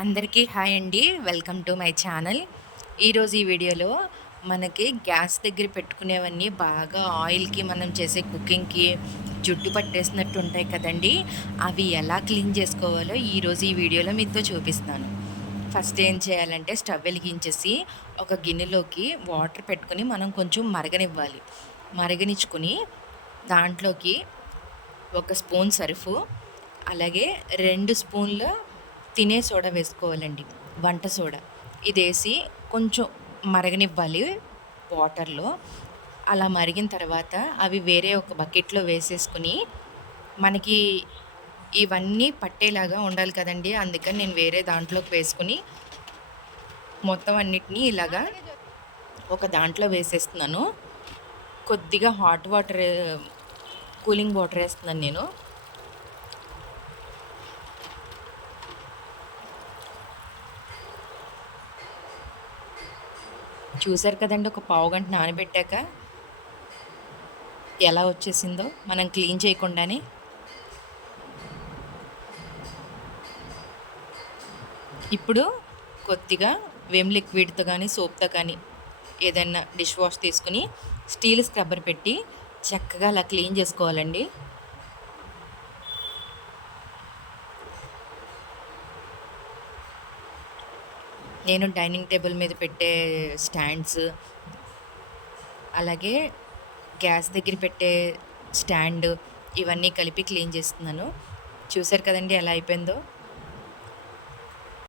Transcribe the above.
అందరికీ హాయ్ అండి. Welcome to my channel. ఈరోజు ఈ వీడియోలో మనకి గ్యాస్ దగ్గర పెట్టుకునేవన్నీ బాగా ఆయిల్కి మనం చేసే కుకింగ్కి జుట్టు పట్టేసినట్టు ఉంటాయి కదండి. అవి ఎలా క్లీన్ చేసుకోవాలో ఈరోజు ఈ వీడియోలో మీతో చూపిస్తాను. ఫస్ట్ ఏం చేయాలంటే స్టవ్ వెలిగించేసి ఒక గిన్నెలోకి వాటర్ పెట్టుకొని మనం కొంచెం మరగనివ్వాలి. మరగనిచ్చుకొని దాంట్లోకి ఒక స్పూన్ సరుఫు అలాగే రెండు స్పూన్ల తినే సోడా వేసుకోవాలండి. వంట సోడా. ఇది వేసి కొంచెం మరగనివ్వాలి వాటర్లో. అలా మరిగిన తర్వాత అవి వేరే ఒక బకెట్లో వేసేసుకుని మనకి ఇవన్నీ పట్టేలాగా ఉండాలి కదండి. అందుకని నేను వేరే దాంట్లోకి వేసుకుని మొత్తం అన్నిటినీ ఇలాగా ఒక దాంట్లో వేసేస్తున్నాను. కొద్దిగా హాట్ వాటర్ కూలింగ్ వాటర్ వేస్తున్నాను నేను. చూసారు కదండి ఒక పావు గంట నానబెట్టాక ఎలా వచ్చేసిందో మనం క్లీన్ చేయకుండానే. ఇప్పుడు కొద్దిగా వెమ్ లిక్విడ్తో కానీ సోప్తో కానీ ఏదైనా డిష్ వాష్ తీసుకుని స్టీల్ స్క్రబ్బర్ పెట్టి చక్కగా అలా క్లీన్ చేసుకోవాలండి. నేను డైనింగ్ టేబుల్ మీద పెట్టే స్టాండ్స్ అలాగే గ్యాస్ దగ్గర పెట్టే స్టాండ్ ఇవన్నీ కలిపి క్లీన్ చేస్తున్నాను. చూసారు కదండి ఎలా అయిపోయిందో?